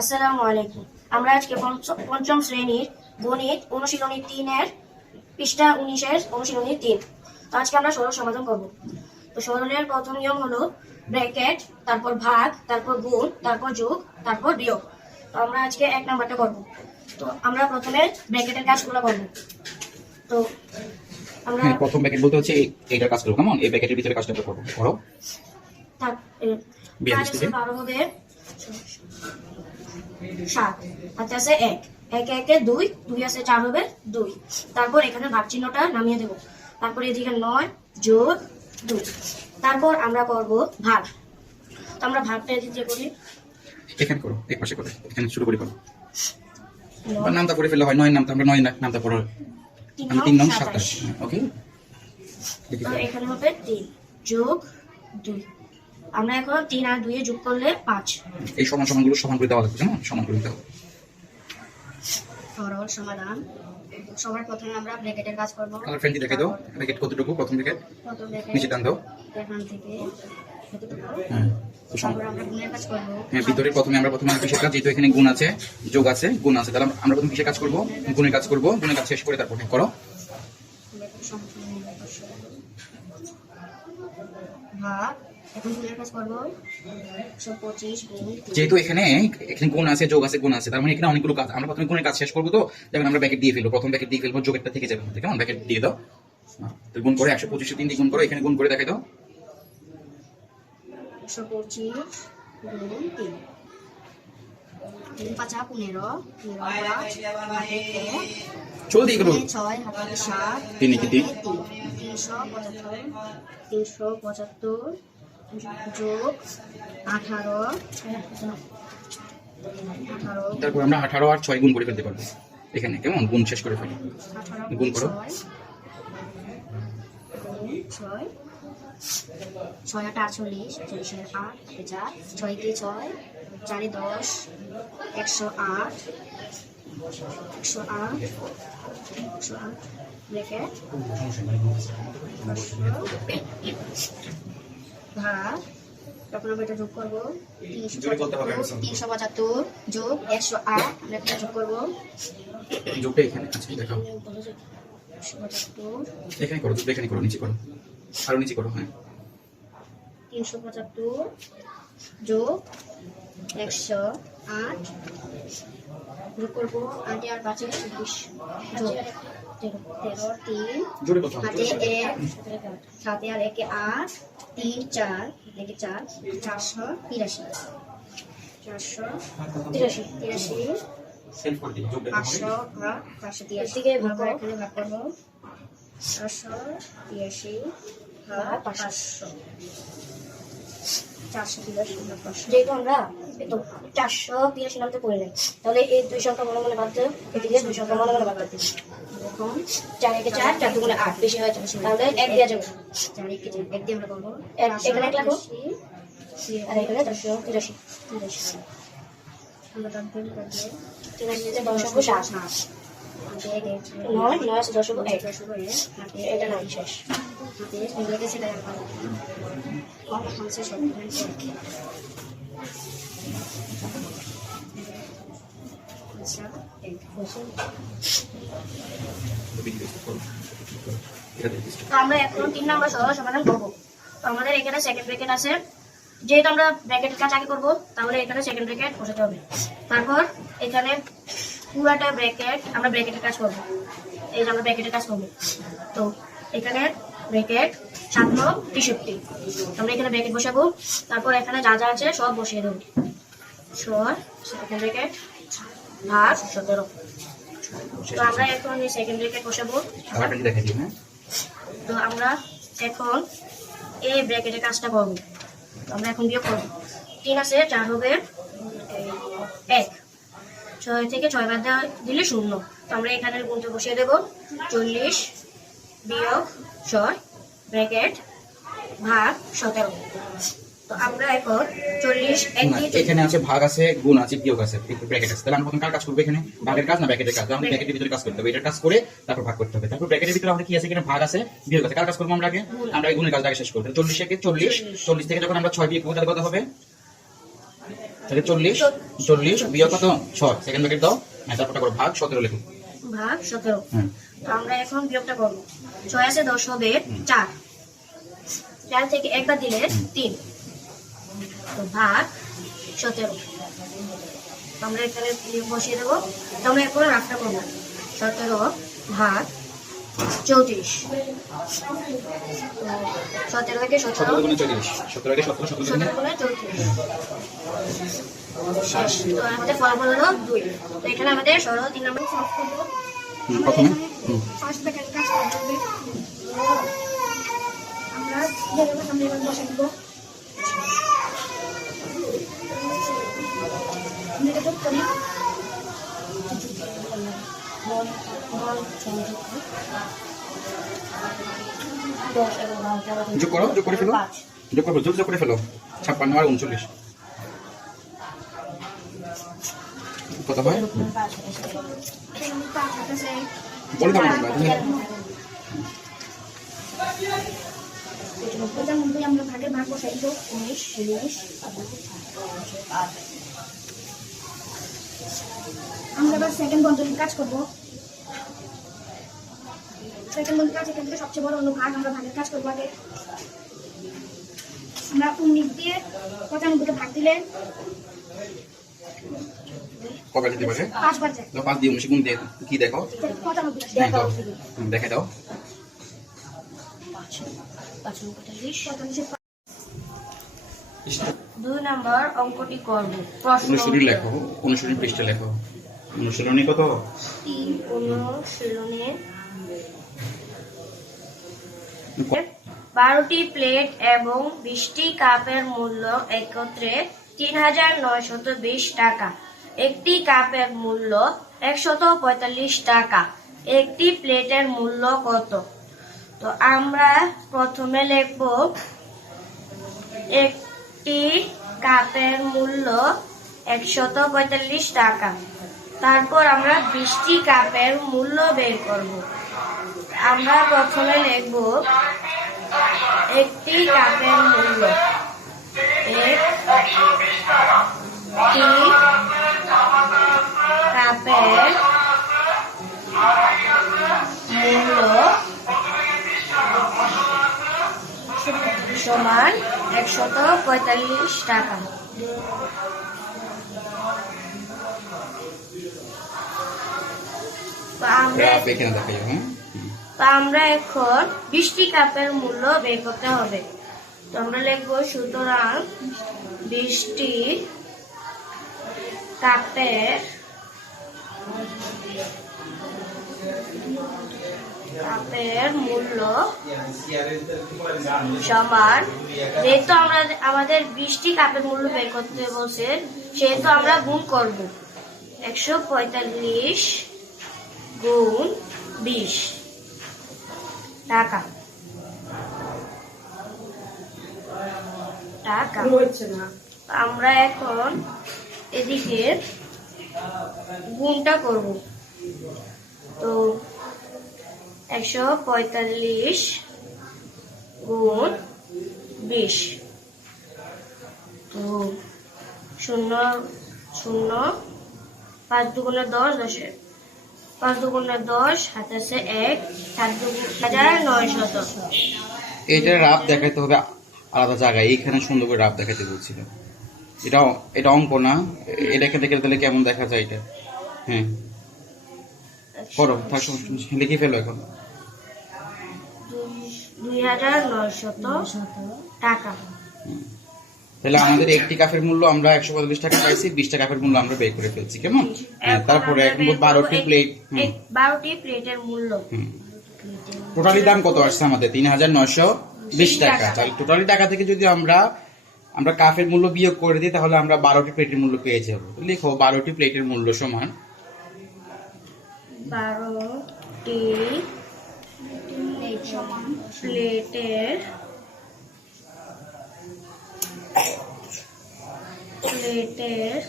আসসালামু আলাইকুম। আমরা আজকে পঞ্চম শ্রেণির গণিত অনুশীলনী তিনের পৃষ্ঠা উনিশের অনুশীলনী তিন। তো আজকে আমরা সরল সমাধান করব। তো সরলের প্রথম নিয়ম হলো ব্র্যাকেট তারপর ভাগ তারপর গুণ তারপর যোগ তারপর বিয়োগ। তো আমরা আজকে এক নাম্বারটা করব। তো আমরা প্রথমে ব্র্যাকেটের কাজগুলো করব। তো আমরা হ্যাঁ প্রথম প্যাকেট বলতে হচ্ছে এই- এইটার কাজ করব কেমন? এই প্যাকেটের ভিতরে কাজটা করব। করো। তার বিয়াল্লিশ পাঁচ আছে থেকে? বারো হবে। সাত। হাতে আছে এক। একে একে দুই দুই আছে চার হবে দুই। তারপর এখানে ভাগ চিহ্নটা নামিয়ে দেব। তারপর এদিকে নয় যোগ দুই। তারপর আমরা করব ভাগ। তো আমরা ভাগটা এদিক করি। এখানে করো এক পাশে করো এখানে শুরু করি করো। নামটা করে ফেলে হয় নয় নামটা আমরা নয় নামটা পড়ো। আমি তিন নং সাতাশ। ওকে তো এখানে হবে তিন যোগ দুই। আমরা এখন তিন আর দুইয়ে যোগ করলে পাঁচ। এই সমান সমানগুলো সমান করে দেওয়া লাগবে কেমন সমান করে হবে। সরল সমাধান। সবার প্রথমে আমরা ব্র্যাকেটের কাজ করব। কালার ফ্রেন্ডটি দেখে দাও। প্যাকেট কতটুকু? প্রথম প্যাকেট প্রথম ব্র্যাকেট নিচে টান দাও। এখান থেকে হ্যাঁ আমরা হ্যাঁ ভিতরে প্রথমে আমরা প্রথমে কিসের কাজ যেহেতু এখানে গুণ আছে যোগ আছে গুণ আছে তাহলে আমরা প্রথম কিসের কাজ করব? গুণের কাজ করব। গুণের কাজ শেষ করে তারপর হ্যাঁ, করো। ভাগ। এখন গুণের কাজ করব। একশো পঁচিশ যেহেতু এখানে এখানে গুণ আছে যোগ আছে গুণ আছে তার মানে এখানে অনেকগুলো কাজ আমরা প্রথমে গুণের কাজ শেষ করব তো যেমন আমরা ব্যাকেট দিয়ে ফেলব। প্রথম ব্যাকেট দিয়ে ফেলব যোগেরটা থেকে যাবে কেমন? ব্যাকেট দিয়ে দাও। তো গুণ করে একশো পঁচিশে তিন দিয়ে গুণ করো এখানে গুণ করে দেখাই দাও। একশো পঁচিশ গুণ তিন। তিন পাঁচা পনেরো পনেরো পাঁচ তিনে পঁচাত্তর তিনশো পঁচাত্তর যোগ আঠারো। তারপর আমরা আঠারো আর ছয় গুণ করে ফেলতে পারব। এখানে কেমন? গুণ শেষ করে ফেলি। গুণ করো। ছয়। ছয়। ছয় আট আটচল্লিশ চল্লিশের আট চার ছয় কে ছয়? চারে দশ একশো আট। একশো আট। একশো আট। ব্রেকেট ভাগ তখন আমরা এটা যোগ করব তিনশো পঁচাত্তর যোগ একশো আট আমরা এটা যোগ করব। যোগটা এখানে দেখাও। এখানে করো এখানে করো নিচে করো। আরও নিচে করো হ্যাঁ। তিনশো পঁচাত্তর যোগ একশো আট যোগ করব। আটে আর পাঁচে চব্বিশ তেরো তেরো তিন কথা হাতে এক সাতে আর একে আট তিন চার একে চার চারশো তিরাশি। চারশো তিরাশি তিরাশি সেলফ করে দিই যোগটা পাঁচশো ভাগ চারশো তিরাশি। ভাগ করে এখানে ভাগ করব। চারশো তিরাশি ভাগ পাঁচশো। চারশো তিরাশি যেহেতু আমরা চারশো তিরাশি নামতে পড়ে যাই। তাহলে এই দুই সংখ্যা মনে মনে বাদ দেবো এদিকে দুই সংখ্যা মনে মনে বাদ দিতে এখন চার একে চার চার দুগুণে আট বেশি হয় তাহলে এক দেওয়া যাবে। চার একে চার এক দিয়ে আমরা করব এখানে এক লাগবো আর এখানে চারশো তিরাশি। তিরাশি। আমরা দিয়ে তিরাশি দশ সাত নয় নয় আছে দশ এক। এটা নয়, শেষ। আমরা এখন তিন নম্বর সরল সমাধান করব। আমাদের এখানে সেকেন্ড ব্র্যাকেট আছে। যেহেতু আমরা ব্র্যাকেটের কাজ আগে করব, তাহলে এখানে সেকেন্ড ব্র্যাকেট বসাতে হবে। তারপর এখানে পুরাটা ব্র্যাকেট আমরা ব্র্যাকেটের কাজ করব। এই যে আমরা ব্র্যাকেটের কাজ করব। তো এখানে ব্র্যাকেট সাতশো তেষট্টি। আমরা এখানে ব্র্যাকেট বসাবো। তারপর এখানে যা যা আছে সব বসিয়ে দেবো। ছয় সেকেন্ড ব্র্যাকেট ভাগ সতেরো। তো আমরা এখন এই সেকেন্ড ব্র্যাকেট বসাবো। হ্যাঁ? তো আমরা এখন এই ব্র্যাকেটের কাজটা করব। আমরা এখন বিয়োগ করব। তিন আছে চার হবে এক। ছয় থেকে ছয় বাদ দেওয়া দিলে শূন্য। তো আমরা এখানে গুণতে বসিয়ে দেবো। চল্লিশ বিয়োগ ছয় ব্র্যাকেট ভাগ সতেরো। তো আমরা এখন চল্লিশ এখানে আছে ভাগ আছে গুণ আছে বিয়োগ আছে ব্র্যাকেট আছে। তাহলে আমরা প্রথম কার কাজ করব এখানে? ভাগের কাজ না ব্র্যাকেটের কাজ? আমাদের ব্র্যাকেটের ভিতরে কাজ করতে হবে। এটার কাজ করে তারপর ভাগ করতে হবে। তারপর ব্র্যাকেটের ভিতরে আমাদের কি আছে এখানে? ভাগ আছে বিয়োগ আছে। কার কাজ করব আমরা আগে? আমরা এই গুণের কাজটা আগে শেষ করব চল্লিশ একে চল্লিশ। চল্লিশ থেকে যখন আমরা ছয় বিয়োগ করব তাহলে কত হবে? তাহলে চল্লিশ চল্লিশ বিয়োগ কত? ছয়। সেকেন্ড ব্র্যাকেট দাও। হ্যাঁ তারপরটা করো ভাগ সতেরো লেখো। ভাগ সতেরো। তো আমরা এখন বিয়োগটা করব। ছয় আছে দশ হবে চার। চার থেকে একবার দিলে তিন। তো ভাগ সতেরো। আমরা এখানে বসিয়ে দেবো। তো আমরা এখন রাফটা করব। সতেরো ভাগ চৌত্রিশ। সতেরো থেকে সতেরো। দুগুণে চল্লিশ সতেরো আগে সতেরো সতেরো চৌত্রিশ। তো আমাদের ফলাফল হলো দুই। তো এখানে আমাদের সরল তিন নম্বর প্রথমে। আমরা সামনে বসে দিব আমরা যোগ করি যোগ করো যোগ করে ফেলো। যোগ করো যোগ যোগ করে ফেলো। ছাপ্পান্ন আর উনচল্লিশ। কত হয়। বলে দাও আমরা ভাগের ভাগ বসাই দিব উনিশ উনিশ আমরা এবার সেকেন্ড বন্ধনীর কাজ করব। সেকেন্ড বন্ধনীর কাজ এখান থেকে সবচেয়ে বড় ভাগ আমরা ভাগের কাজ করব আগে। আমরা উনিশ দিয়ে পঁচানব্বইকে ভাগ দিলে কবে দিতে পারে পাঁচবার যায়। পাঁচ দিয়ে উনিশ গুণ কি দেখো? পঁচানব্বই আসে। হ্যাঁ দেখে দাও। দুই নম্বর অঙ্কটি করব। প্রশ্ন অনুশীলনী লেখো অনুশীলনী পৃষ্ঠে লেখো। অনুশীলনী কত? তিন অনুশীলনে বারোটি প্লেট এবং বিশটি কাপের মূল্য একত্রে তিন হাজার নয়শত বিশ টাকা। একটি কাপের মূল্য একশত পঁয়তাল্লিশ টাকা। একটি প্লেটের মূল্য কত? তো আমরা প্রথমে লিখব, একটি কাপের মূল্য একশত পঁয়তাল্লিশ টাকা। তারপর আমরা বিশটি কাপের মূল্য বের করব। আমরা প্রথমে লিখব একটি কাপের মূল্য। একটি কাপের মূল্য সমান একশত পঁয়তাল্লিশ টাকা। আমরা তো আমরা এখন বৃষ্টি কাপের মূল্য বের করতে হবে। তো আমরা লিখব, সুতরাং বৃষ্টি কাপের কাপের মূল্য সমান, যেহেতু আমরা আমাদের বৃষ্টি কাপের মূল্য বের করতে বলছে, সেহেতু আমরা গুণ করব। একশো পঁয়তাল্লিশ গুণ বিশ। টাকা। আমরা এখন এদিকে গুণটা করব। তো একশো পঁয়তাল্লিশ গুণ বিশ। তো শূন্য শূন্য পাঁচ দুগুণে দশ দশে পাঁচ দুগুণে দশ হাতে আছে এক সাত হাজার নয় শত। এইটার রাব দেখাইতে হবে আলাদা জায়গায়। এইখানে সুন্দর করে রাব দেখাইতে বলছিল এটা এটা অঙ্ক না। এটা এখান থেকে তাহলে কেমন দেখা যায় এটা? হ্যাঁ। করো লিখে ফেলো এখন। দুই হাজার নয় শত টাকা। তাহলে আমাদের একটি কাপের মূল্য আমরা একশো পঁয়তাল্লিশ টাকা পাইছি বিশটা কাপের মূল্য আমরা বের করে ফেলছি কেমন? হ্যাঁ তারপরে এখন বারোটি প্লেট বারোটি প্লেটের মূল্য। টোটালি দাম কত আসছে আমাদের? তিন হাজার নয়শো বিশ টাকা। তাহলে টোটালি টাকা থেকে যদি আমরা আমরা কাফের মূল্য বিয়োগ করে দিই তাহলে আমরা বারোটি প্লেটের মূল্য পেয়ে যাব। লিখো বারোটি প্লেটের মূল্য সমান। বারোটি প্লেটের প্লেটের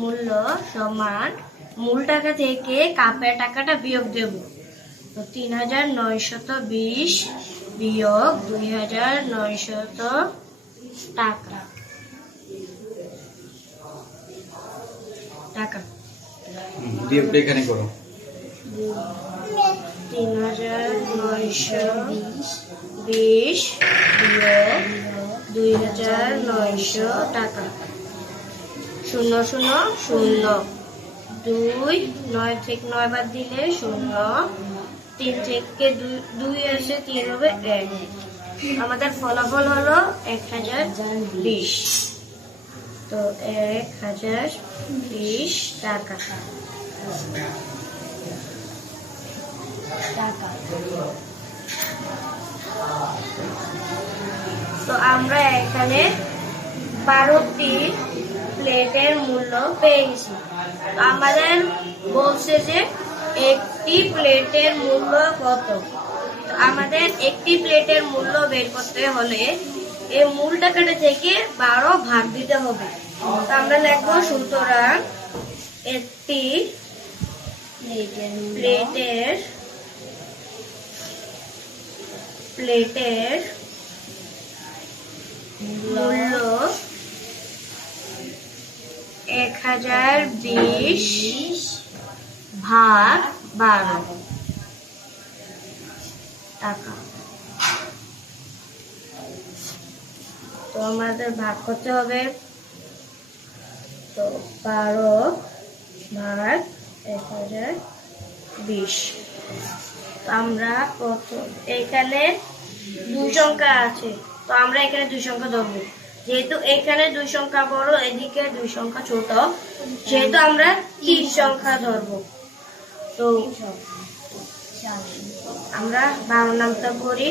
মূল্য সমান মূল টাকা থেকে কাপের টাকাটা বিয়োগ দেব। তো তিন হাজার নয়শত বিশ বিয়োগ দুই হাজার নয়শত টাকা। টাকা। বিয়োগটা এখানে করো। তিন হাজার নয়শো বিশ দুই হাজার নয়শো টাকা শূন্য শূন্য শূন্য, দুই নয় থেকে নয় বাদ দিলে শূন্য। তিন থেকে দুই দুই আসে তিন হবে এক। আমাদের ফলাফল হলো এক হাজার বিশ। তো এক হাজার বিশ টাকা। তো আমরা এখানে বারোটি প্লেটের মূল্য পেয়ে গেছি। তো আমাদের বলছে যে একটি প্লেটের মূল্য কত? আমাদের একটি প্লেটের মূল্য বের করতে হলে এই মূল টাকাটা থেকে বারো ভাগ দিতে হবে। তো আমরা লিখব সুতরাং একটি প্লেটের প্লেটের মূল্য এক হাজার বিশ ভাগ বারো টাকা। তো আমাদের ভাগ করতে হবে। তো বারো ভাগ এক হাজার বিশ। আমরা এখানে দুই সংখ্যা আছে, তো আমরা এখানে দুই সংখ্যা ধরবো। যেহেতু এখানে দুই সংখ্যা বড়, এদিকে দুই সংখ্যা ছোট, সেহেতু আমরা তিন সংখ্যা ধরবো। তো আমরা বারো নামটা করি।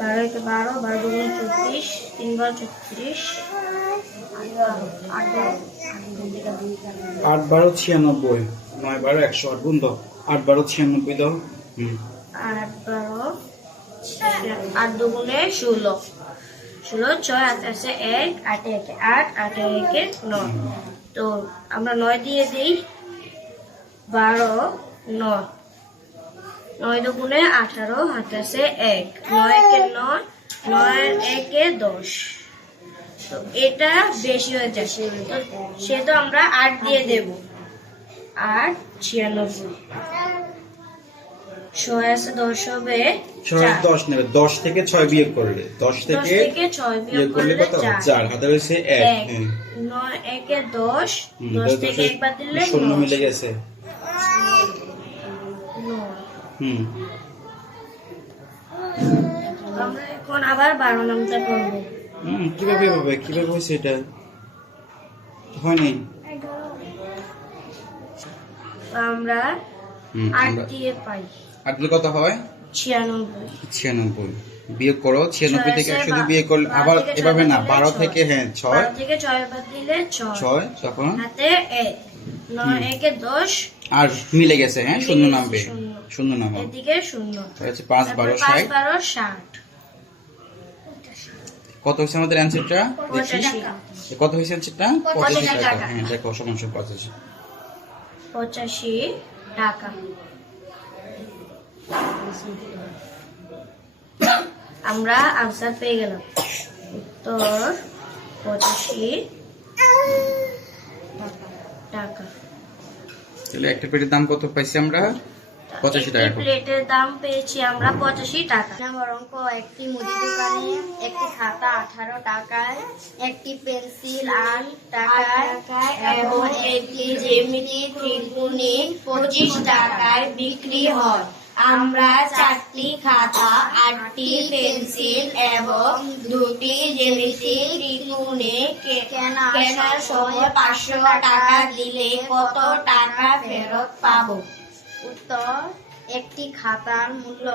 বারো একে বারো বারো দুগুণ চব্বিশ তিন বারো বারো, আট বারো ছিয়ানব্বই, নয় বারো একশো আট, গুণ দাও আট বারো ছিয়ানব্বই দাও। হুম আট বারো আট দুগুণে ষোলো। ষোলো, ছয়, আট আছে এক, আটে, একে, আট, আটে, একে নয়। তো আমরা নয় দিয়ে দিই, বারো, নয়। নয় দুগুণে আঠারো হাতে আছে এক। নয়, একে নয় নয়, একে দশ। তো এটা বেশি হয়ে যায়। তো আমরা আট দিয়ে দেব। আট, ছিয়ানব্বই। ছয় আছে দশ হবে ছয় দশ নেবে। দশ থেকে ছয় বিয়োগ করলে। দশ থেকে ছয় বিয়োগ করলে কত চার। চার। হাতে হয়েছে এক। এক। নয় একে দশ। দশ থেকে একবার দিলে শূন্য মিলে গেছে। হুম। আমরা এখন আবার বারো নামটা করব। হুম কীভাবে হবে? কীভাবে হয়েছে এটা? হয়নি আমরা আট দিয়ে পাই। আট দিলে কত হয়? ছিয়ানব্বই। ছিয়ানব্বই। বিয়োগ করো ছিয়ানব্বই থেকে শুধু বা- বিয়োগ করলে আবার এভাবে না বারো থেকে হ্যাঁ ছয়। থেকে ছয় বাদ দিলে ছয়। ছয় তখন? হাতে এক। নয় একে দশ। আর মিলে গেছে হ্যাঁ শূন্য নামবে। শূন্য। নামবে এদিকে শূন্য। হচ্ছে পাঁচ বারো ষাট। বারো ষাট। কত হয়েছে আমাদের অ্যান্সারটা পঁচাশি। কত হয়েছে অ্যান্সারটা পঁচাশি টাকা। হ্যাঁ দেখো সমান পঁচাশি। পঁচাশি। আমরা আনসার পেয়ে গেলাম। উত্তর পঁচাশি। টাকা তাহলে একটা পেটের দাম কত পাইছি আমরা? পঁচাশি টাকা প্লেটের দাম পেয়েছি আমরা পঁচাশি টাকা। অঙ্ক একটি মুদি দোকানে একটি খাতা আঠারো টাকায় একটি পেন্সিল আট টাকায় এবং একটি জ্যামিতি ত্রিগুণী পঁচিশ টাকায় বিক্রি হয়। আমরা চারটি খাতা আটটি পেন্সিল এবং দুটি জ্যামিতি ত্রিগুণে কেনার সময় পাঁচশো টাকা দিলে কত টাকা ফেরত পাবো? উত্তর একটি খাতার মূল্য।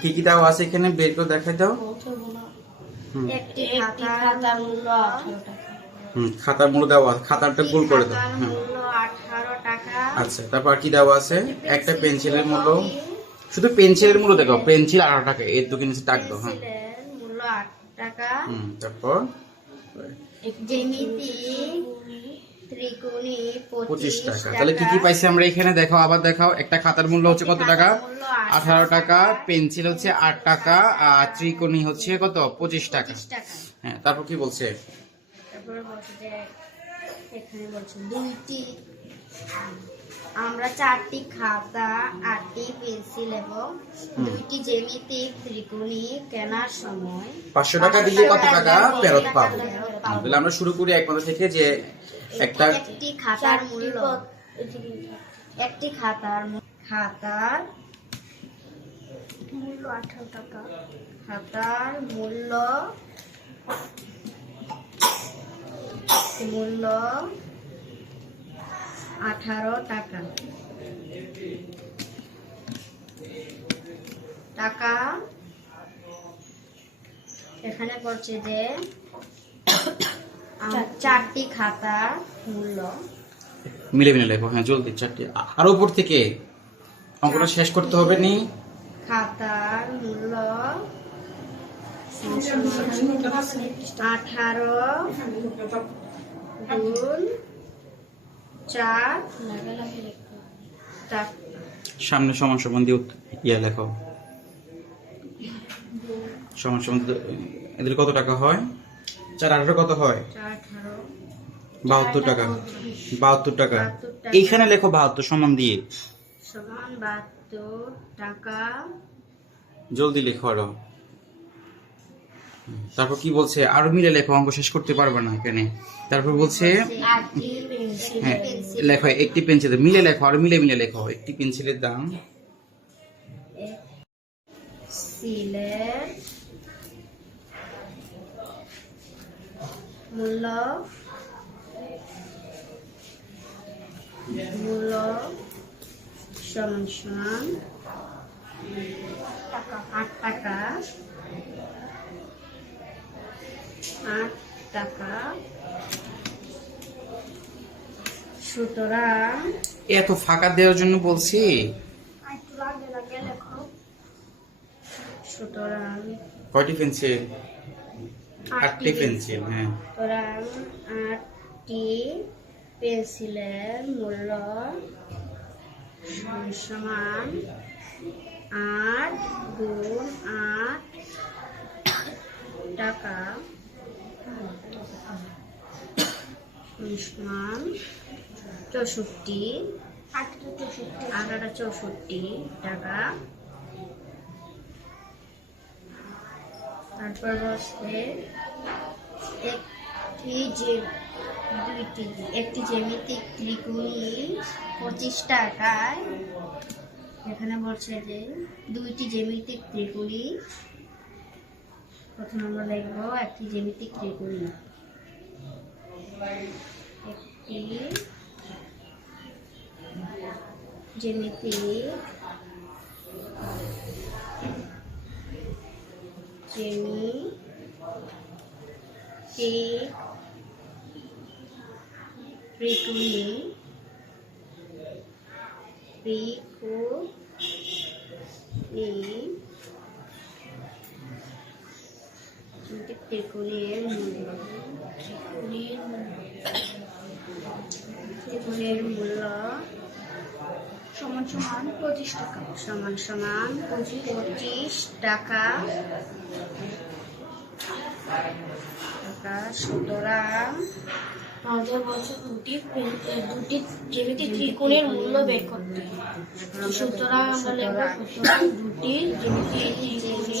কি কি দাও আছে এখানে? বের করে দেখাই দাও। একটি খাতার মূল্য। হুম খাতার মূল্য দেওয়া আছে। খাতারটা গোল করে দাও। আচ্ছা তারপর কি দেওয়া আছে? একটা পেন্সিলের মূল্য। শুধু পেন্সিলের মূল্য দেখো পেন্সিল আঠারো টাকা এর দোকানে নিচে টাক দাও হ্যাঁ। মূল্য আট টাকা। হুম তারপর? জ্যামিতি। পঁচিশ টাকা। তাহলে কি কি পাইছি আমরা এখানে? দেখাও আবার দেখাও। একটা খাতার মূল্য হচ্ছে কত টাকা? আঠারো টাকা পেন্সিল হচ্ছে আট টাকা আর ত্রিকোণী হচ্ছে কত? পঁচিশ টাকা। পঁচিশ টাকা। হ্যাঁ তারপর কি বলছে? তারপরে বলছে যে এখানে বলছে দুইটি আমরা চারটি খাতা আটটি পেন্সিল এবং দুইটি জ্যামিতিক ত্রিকোণী কেনার সময় পাঁচশো টাকা দিলে কত টাকা ফেরত পাবো? তাহলে আমরা শুরু করি এক মাথা থেকে যে একটা একটি খাতার মূল্য। একটি খাতার খাতার মূল্য আঠারো টাকা। খাতার মূল্য। মূল্য আঠারো টাকা। টাকা। এখানে পড়ছে যে চারটি। খাতার মূল্য। মিলে মিলে লেখো হ্যাঁ জলদি চারটি। আরও উপর থেকে অঙ্কটা শেষ করতে হবে নি। খাতার মূল্য আঠারো গুণ চার সামনে সমান সমান দিয়ে ইয়া লেখো। সমান সমান এদের কত টাকা হয়? চার আঠারো কত হয়? বাহাত্তর টাকা। বাহাত্তর টাকা। বাহাত্তর টাকা। এইখানে লেখো বাহাত্তর সমান দিয়ে। সমান বাহাত্তর টাকা। জলদি লেখো আরও। তারপর কি বলছে? আরও মিলে লেখো, অঙ্ক শেষ করতে পারবে না এখানে। তারপর বলছে হ্যাঁ লেখো, একটি পেন্সিল মিলে লেখো, আরও মিলে মিলে লেখো, একটি পেন্সিলের দাম। সমান আট টাকা। আট টাকা। সুতরাং এত ফাঁকা দেওয়ার জন্য বলছি। লেখো সুতরাং কয়টি পেন্সিল? আটটি পেন্সিল হ্যাঁ। সুতরাং আটটি পেন্সিলের মূল্য সমান আট গুণ আট টাকা। চৌষট্টি, আঠারো চৌষট্টি চৌষট্টি টাকা। তারপর হচ্ছে একটি যে দুইটি, একটি জ্যামিতিক ত্রিকোণী পঁচিশ টাকায়। এখানে বলছে যে দুইটি জ্যামিতিক ত্রিকোণী প্রথমে আমরা লিখব একটি জ্যামিতিক ত্রিকোণী। একটি জ্যামিতিক জ্যামিতিক ত্রিকোণী ত্রিকোণী। জ্যামিতিক ত্রিকোণের মূল্য ত্রিকোণের ত্রিকোণের মূল্য সমান সমান পঁচিশ টাকা। সমান সমান পঁচিশ টাকা। টাকা সুতরাং আমাদের বলছে দুটি দুটি জ্যামিতি ত্রিকোণের মূল্য বের করতে সুতরাং আমরা দুটি জ্যামিতি ত্রিকোণী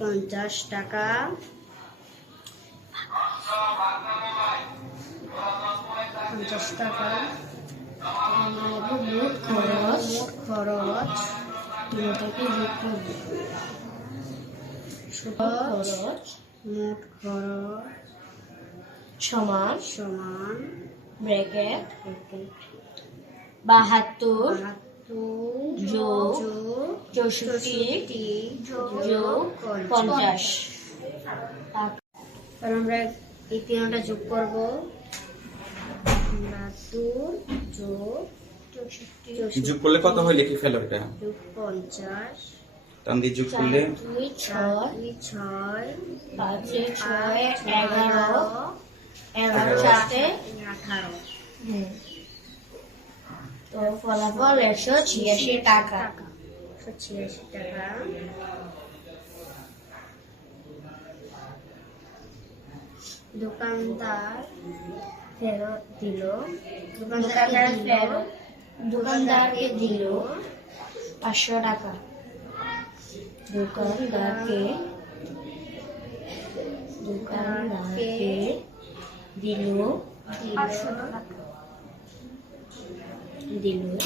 পঞ্চাশ টাকা। পঞ্চাশ টাকা। মোট খরচ খরচ দুটাকে যোগ করব। খরচ খরচ মোট খরচ সমান সমান ব্র্যাকেট বাহাত্তর বাহাত্তর। যোগ চৌষট্টি যোগ যোগ পঞ্চাশ। এবার আমরা এই তিনটা যোগ করব। বাহাত্তর যোগ চৌষট্টি। যোগ করলে কত হয় লিখে ফেলো এটা? যোগ পঞ্চাশ। টান যোগ করলে? দুই ছয়। ছয়। পাঁচে ছয় এগারো। এগারো চারটে আঠারো। হুম। তো ফলাফল একশো ছিয়াশি টাকা। একশো ছিয়াশি টাকা। দোকানদার ফেরত দিল। দোকানদার ফেরত দোকানদারকে দিল পাঁচশো টাকা। দোকানদারকে দোকানদারকে দিল পাঁচশো দিল।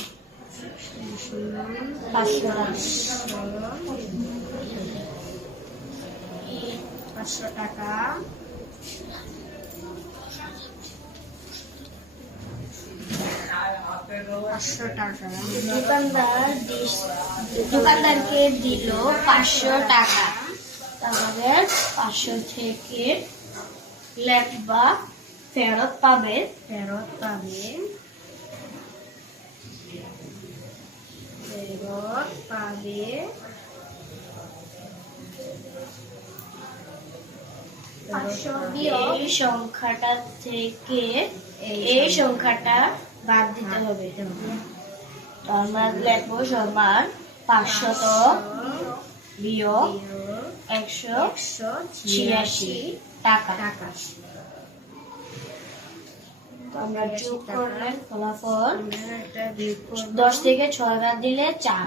পাঁচশো টাকা। পাঁচশো টাকা। পাঁচশো টাকা। দোকানদার দিস- দোকানদারকে দিল পাঁচশো টাকা। তাহলে পাঁচশো থেকে লেখবা ফেরত পাবে। ফেরত পাবে। ফেরত পাবে এই সংখ্যাটা থেকে এই সংখ্যাটা বাদ দিতে হবে তো আমরা লেখবো সমান পাঁচশত বিয়োগ একশো ছিয়াশি টাকা। টাকা। আমরা যোগ করলে ফলাফল। দশ থেকে ছয় বাদ দিলে চার।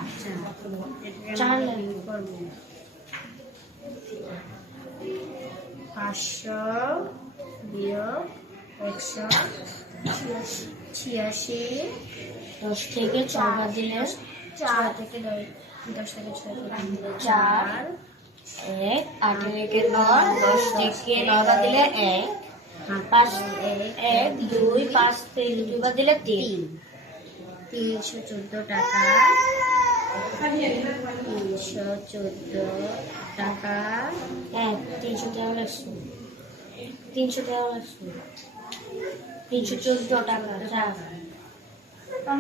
চার। পাঁচশো বিয়োগ একশো ছিয়াশি। দশ থেকে ছয় বাদ দিলে চার। থেকে দশ। দশ থেকে ছয় চার। এক। আট থেকে নয়। দশ থেকে নয় বাদ দিলে এক। পাঁচ এক দুই পাঁচ দুই দিলে তিন। তিন। তিনশো চোদ্দ টাকা। তিনশো চোদ্দ টাকা। হ্যাঁ তিনশো টাকা লাগছে তিনশো টাকা লাগছে তিনশো চোদ্দ টাকা চার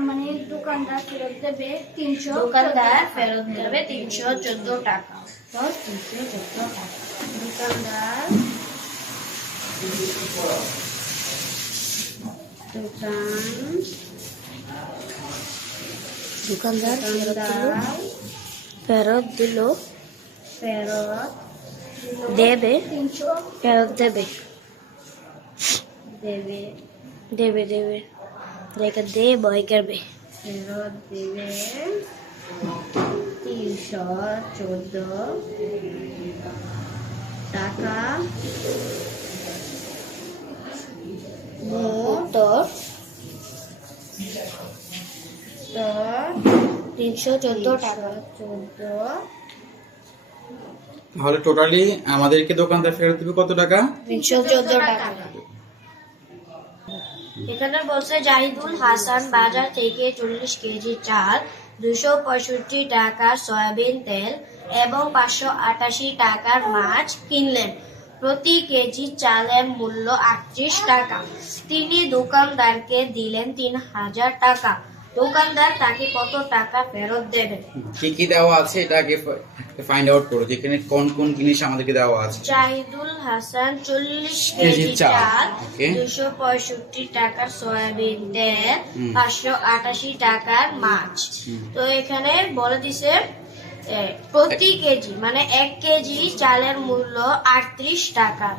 মানে দোকানদার ফেরত দেবে তিনশো দোকানদার ফেরত দেবে তিনশো চোদ্দ টাকা। তো তিনশো চোদ্দ টাকা। দোকানদার দোকান দোকানদার ফেরত দিল ফেরত দেবে ফেরত দেবে দেবে দেবে দেবে দেখে দে বই করবে ফেরত দেবে তিনশো চোদ্দ টাকা মোট তোর তো তিনশো চোদ্দ টাকা চোদ্দ। তাহলে টোটালি আমাদেরকে দোকানদার ফেরত দেবে কত টাকা? তিনশো চোদ্দ টাকা। এখানে বলছে জাহিদুল হাসান বাজার থেকে চল্লিশ কেজি চাল দুশো পঁয়ষট্টি টাকার সয়াবিন তেল এবং পাঁচশো আটাশি টাকার মাছ কিনলেন। প্রতি কেজি চালের মূল্য আটত্রিশ টাকা। তিনি দোকানদারকে দিলেন তিন হাজার টাকা। দোকানদার তাকে কত টাকা ফেরত দেবে? কি কি দেওয়া আছে এটা আগে ফাইন্ড আউট করো যেখানে কোন কোন জিনিস আমাদেরকে দেওয়া আছে। জাহিদুল হাসান চল্লিশ কেজি চাল, দুশো পঁয়ষট্টি টাকার সয়াবিন তেল পাঁচশো আটাশি টাকার মাছ। তো এখানে বলে দিছে প্রতি কেজি মানে এক কেজি চালের মূল্য আটত্রিশ টাকা।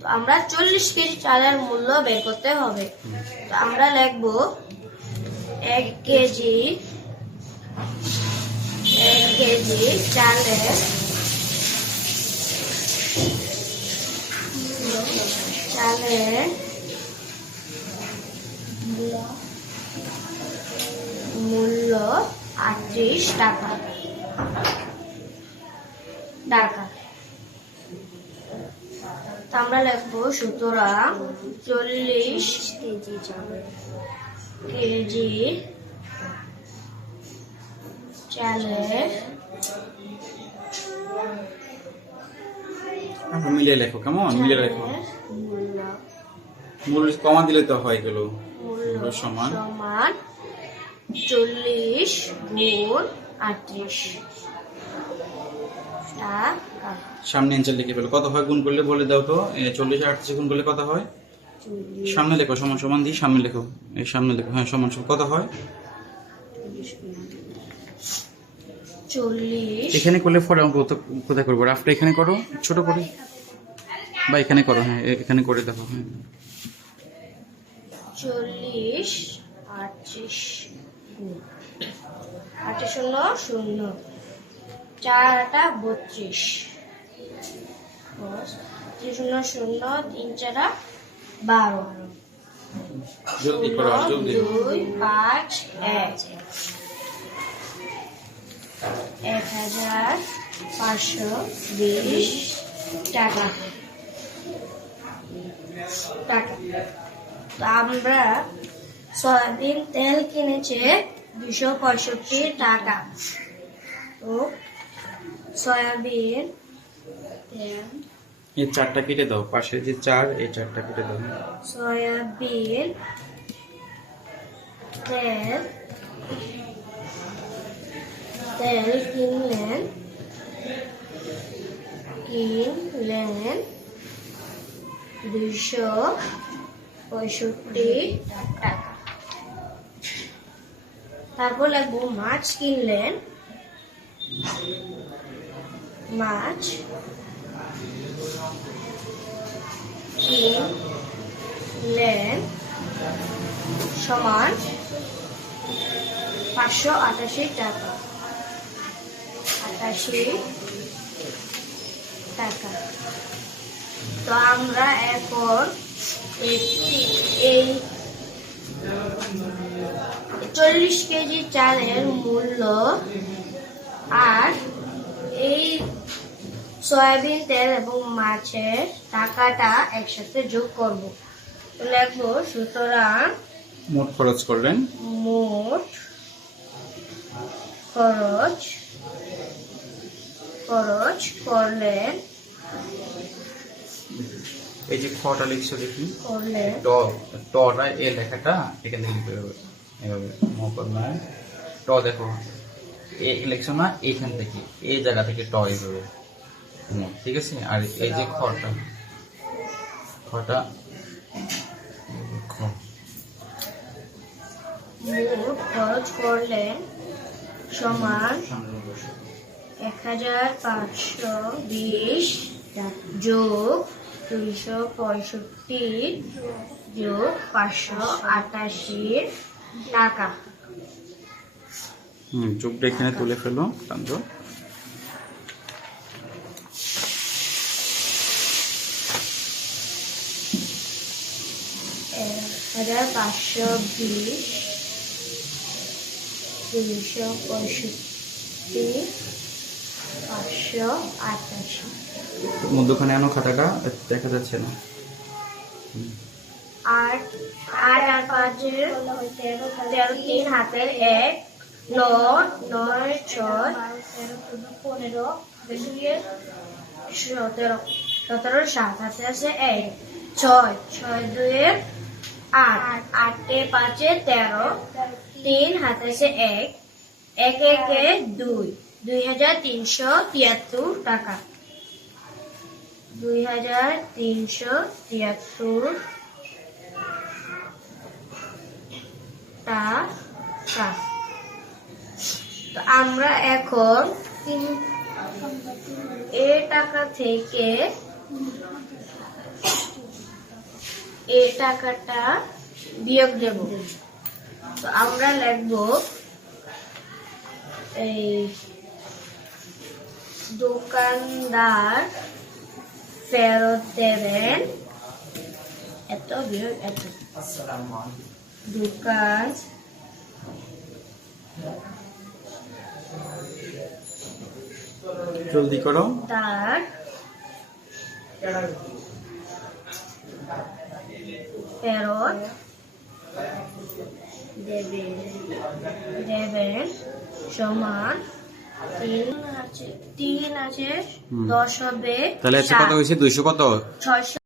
তো আমরা চল্লিশ কেজি চালের মূল্য বের করতে হবে। তো আমরা লিখব এক কেজি এক কেজি চালের চালের মূল্য আটত্রিশ টাকা। তা আমরা লিখব সুতরাং চল্লিশ কেজি কেজি চালের আচ্ছা, মিলিয়ে লেখো কেমন? মিলিয়ে লেখো। মূল কমা দিলে তো হয় গেল সমান। সমান চল্লিশ গুণ আটত্রিশ। সামনে অ্যান্সার লিখে ফেলো। কত হয় গুণ করলে বলে দাও তো। চল্লিশ আটত্রিশ গুণ করলে কত হয়? সামনে লেখো সমান সমান দিয়ে সামনে লেখো। এই সামনে লেখো হ্যাঁ সমান সমান। কত হয়? এখানে করলে কোথা- কোথায় করব? রাফটা এখানে করো ছোট করে। বা এখানে করো হ্যাঁ এখানে করে দেখো হ্যাঁ। চল্লিশ আটত্রিশ গুণ। আটে শূন্য শূন্য। চার আটা বত্রিশ শূন্য শূন্য তিন চারা বারো। দুই পাঁচ এক। এক হাজার পাঁচশো বিশ টাকা। টাকা। তো আমরা সয়াবিন তেল কিনেছে দুশো পঁয়ষট্টি টাকা। তো সয়াবিন এই চারটা কেটে দাও পাশে যে চার এই চারটা কেটে দাও। সয়াবিন তেল তেল কিনলেন কিনলেন দুইশো পঁয়ষট্টি টাকা। তারপর লাগবো মাছ কিনলেন। মাছ কিনলেন সমান পাঁচশো আটাশি টাকা। আটাশি টাকা। তো আমরা এখন এই চল্লিশ কেজি চালের মূল্য আর এই সয়াবিন তেল এবং মাছের টাকাটা একসাথে যোগ করব। তো লিখব সুতরাং মোট খরচ করলেন মোট খরচ খরচ করলেন এই যে খটা লিখছো দেখি। করলেন ট টটা এ লেখাটা এখান থেকে লিখতে হবে। এভাবে মকর ট দেখো। এ লিখছো না এইখান থেকে এই জায়গা থেকে ট এইভাবে ঠিক আছে? আর এই যে খটা খটা মোট খরচ করলেন এক হাজার পাঁচশো বিশ যোগ দুইশো পঁয়ষট্টি যোগ পাঁচশো আটাশি টাকা। হুম। যোগটা এখানে তুলে ফেলো হাজার পাঁচশো বিশ পঁয়ষট্টি পাঁচশো আটাশি। মধ্যখানে আনো খাতাটা দেখা যাচ্ছে না। আট আট আর পাঁচের তেরো তিন হাতের এক নয় নয় ছয় পনেরো সতেরো সতেরো সাত হাতে আছে এক, ছয় ছয় দুয়ে আট, আটে পাঁচে তেরো, তিন হাতে আছে এক এক একে দুই দুই হাজার তিনশো তিয়াত্তর টাকা। দুই হাজার তিনশো তিয়াত্তর টাকা। তো আমরা এখন এ টাকা থেকে এ টাকাটা বিয়োগ দেব। তো আমরা লিখব এই দোকানদার ফেরত দেবেন এত বিয়োগ এত। দোকান জলদি করো। তার। সমান তিন আছে তিন আছে দশ হবে তাহলে কত হয়েছে? দুইশো কত? ছয়শো